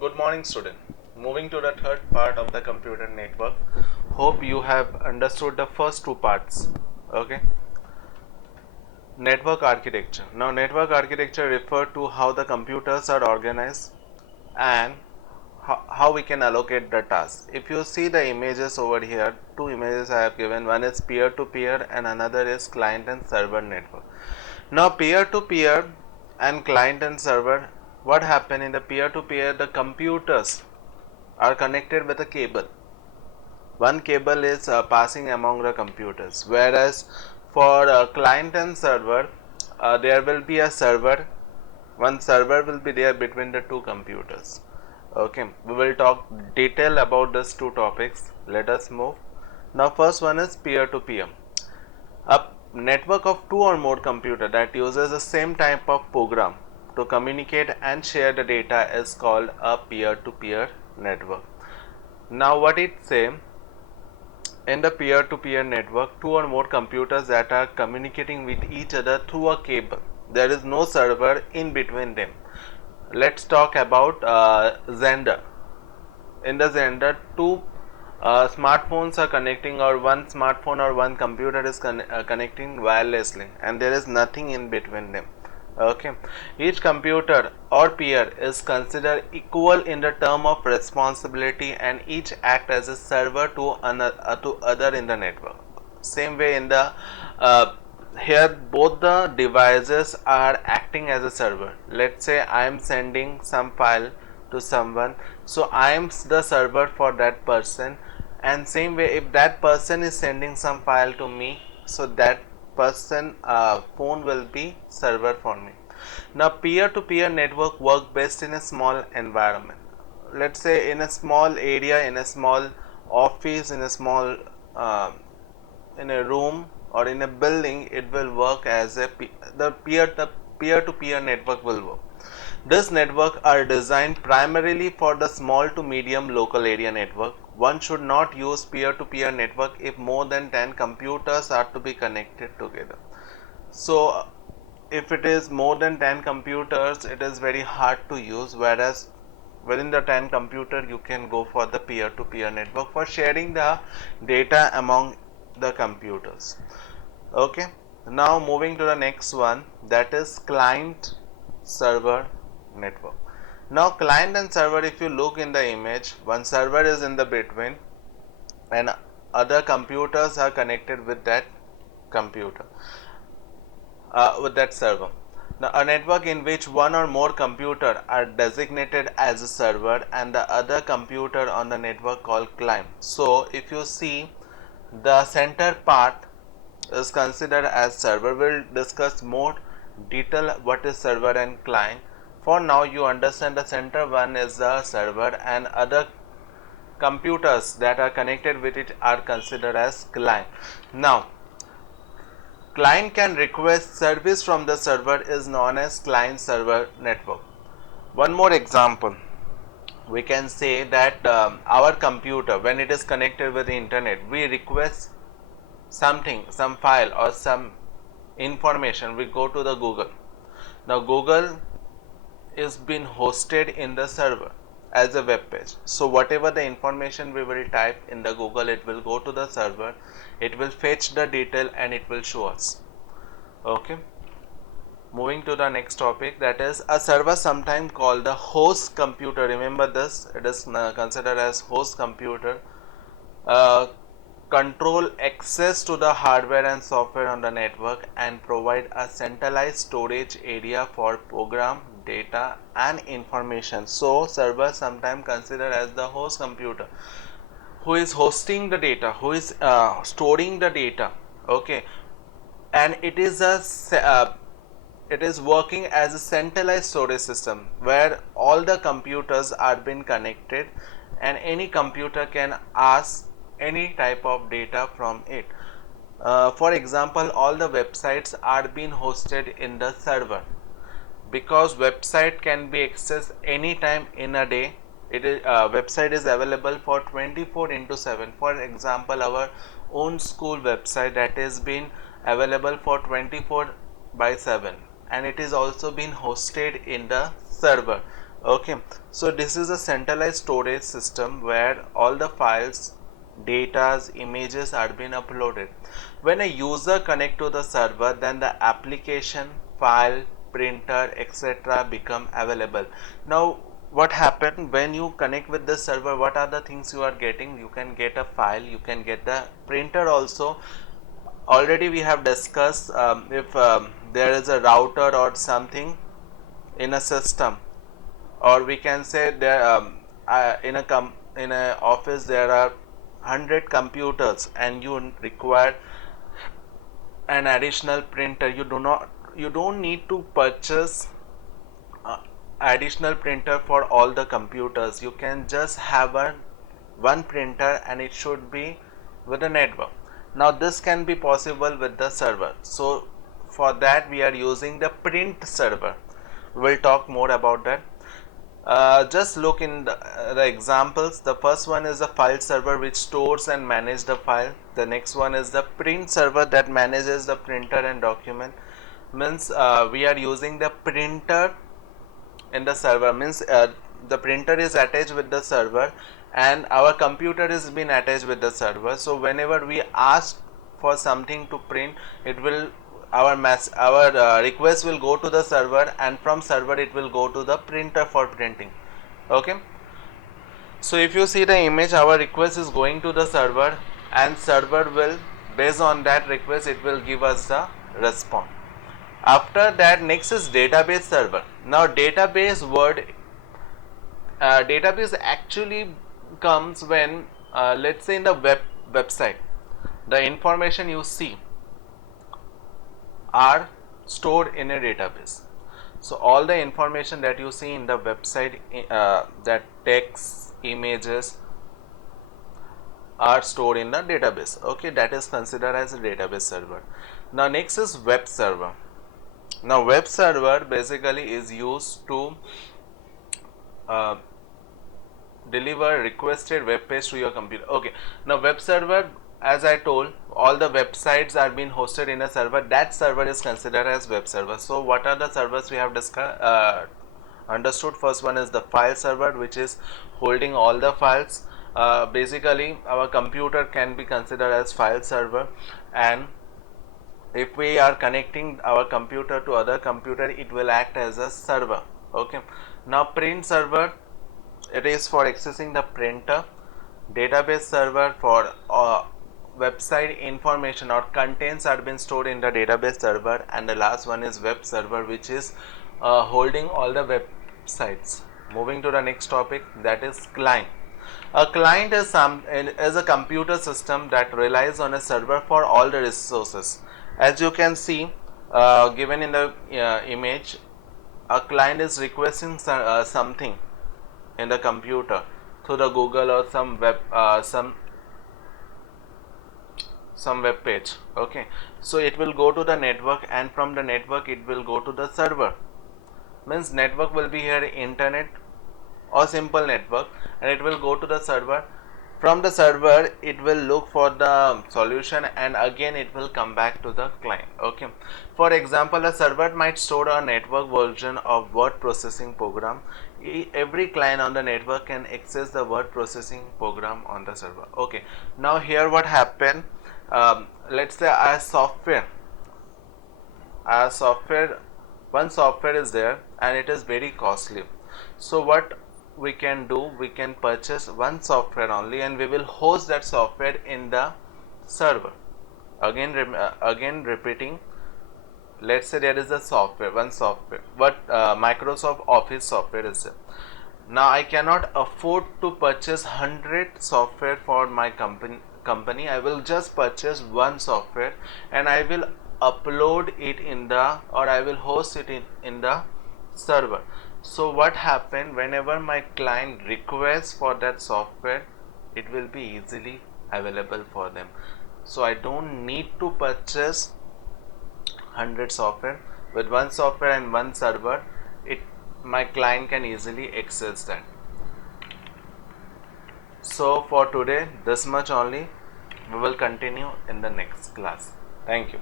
Good morning, student. Moving to the third part of the computer network. Hope you have understood the first two parts. Okay. Network architecture. Now, network architecture refer to how the computers are organized and how we can allocate the tasks. If you see the images over here, two images I have given. One is peer-to-peer and another is client and server network. Now, peer-to-peer and client and server, what happen in the peer-to-peer? The computers are connected with a cable. One cable is passing among the computers, whereas for client and server, there will be a server. One server will be there between the two computers. Okay, we will talk detail about these two topics. Let us move. Now, first one is peer-to-peer. A network of two or more computers that uses the same type of program to communicate and share the data is called a peer-to-peer network. Now, what it say? In the peer-to-peer network, two or more computers that are communicating with each other through a cable. There is no server in between them. Let's talk about Xender. In the Xender, two smartphones are connecting, or one smartphone or one computer is connecting wirelessly, and there is nothing in between them. Okay, each computer or peer is considered equal in the term of responsibility, and each act as a server to other in the network. Same way in the here both the devices are acting as a server. Let's say I am sending some file to someone, so I am the server for that person, and same way if that person is sending some file to me, so that person phone will be server for me. Now peer-to-peer network work best in a small environment. Let's say in a small area, in a small office, in a small in a room or in a building, it will work as a the peer-to-peer network will work. This network are designed primarily for the small to medium local area network. One should not use peer-to-peer network if more than 10 computers are to be connected together. So if it is more than 10 computers, it is very hard to use, whereas within the 10 computer you can go for the peer-to-peer network for sharing the data among the computers. Okay, now moving to the next one, that is client server network. Now client and server, if you look in the image, one server is in the between and other computers are connected with that computer, with that server. Now, a network in which one or more computer are designated as a server and the other computer on the network called client. So if you see, the center part is considered as server. We'll discuss more detail what is server and client. For now, you understand the center one is the server and other computers that are connected with it are considered as client. Now, client can request service from the server is known as client server network. One more example, we can say that our computer, when it is connected with the internet, we request something, some file or some information, we go to the Google. Now Google is being hosted in the server as a web page. So whatever the information we will type in the Google, it will go to the server, it will fetch the detail and it will show us. Okay, moving to the next topic, that is a server sometimes called the host computer. Remember this, it is considered as host computer. uh, Control access to the hardware and software on the network and provide a centralized storage area for program data and information. So server sometimes considered as the host computer, who is hosting the data, who is storing the data. Okay, and it is a it is working as a centralized storage system where all the computers are being connected and any computer can ask any type of data from it. For example, all the websites are being hosted in the server because website can be accessed anytime in a day. It is website is available for 24 into 7. For example, our own school website that is been available for 24 by 7, and it is also been hosted in the server. Okay, so this is a centralized storage system where all the files, datas, images are being uploaded. When a user connect to the server, then the application, file, printer, etc. become available. Now what happened when you connect with the server? What are the things you are getting? You can get a file, you can get the printer also. Already we have discussed, if there is a router or something in a system, or we can say there, in a office there are 100 computers and you require an additional printer. You don't need to purchase uh, additional printer for all the computers. You can just have one printer and it should be with a network. Now this can be possible with the server, so for that we are using the print server. We'll talk more about that. Just look in the examples. The first one is the file server, which stores and manages the file. The next one is the print server that manages the printer and document. Means we are using the printer in the server. Means the printer is attached with the server and our computer is been attached with the server. So whenever we ask for something to print, it will, our request will go to the server, and from server it will go to the printer for printing. Okay, so if you see the image, our request is going to the server and server will, based on that request, it will give us the response. After that, next is database server. Now database actually comes when, let's say in the website, the information you see are stored in a database. So all the information that you see in the website, that text, images, are stored in the database. Okay, that is considered as a database server. Now next is web server. Now web server basically is used to uh, deliver requested web page to your computer. Okay, now web server, as I told, all the websites are being hosted in a server. That server is considered as web server. So what are the servers we have discussed, understood? First one is the file server, which is holding all the files. Basically our computer can be considered as file server, and if we are connecting our computer to other computer, it will act as a server. Okay, now print server, it is for accessing the printer. Database server for website information or contents are been stored in the database server, and the last one is web server, which is holding all the websites. Moving to the next topic, that is client. A client is a computer system that relies on a server for all the resources. As you can see, given in the image, a client is requesting something in the computer through the Google or some web page. Okay, so it will go to the network, and from the network it will go to the server. Means network will be here internet or simple network, and it will go to the server. From the server it will look for the solution, and again it will come back to the client. Okay, for example, a server might store a network version of word processing program. Every client on the network can access the word processing program on the server. Okay, now here what happened, let's say our software, one software is there and it is very costly. So what we can do, we can purchase one software only, and we will host that software in the server. Again repeating, let's say there is a software, one software, but Microsoft Office software is there. Now I cannot afford to purchase 100 software for my company. I will just purchase one software and I will upload it in the, or I will host it in the server. So what happened, whenever my client requests for that software, it will be easily available for them. So I don't need to purchase 100 software. With one software and one server, it, my client can easily access that. So for today, this much only. We will continue in the next class. Thank you.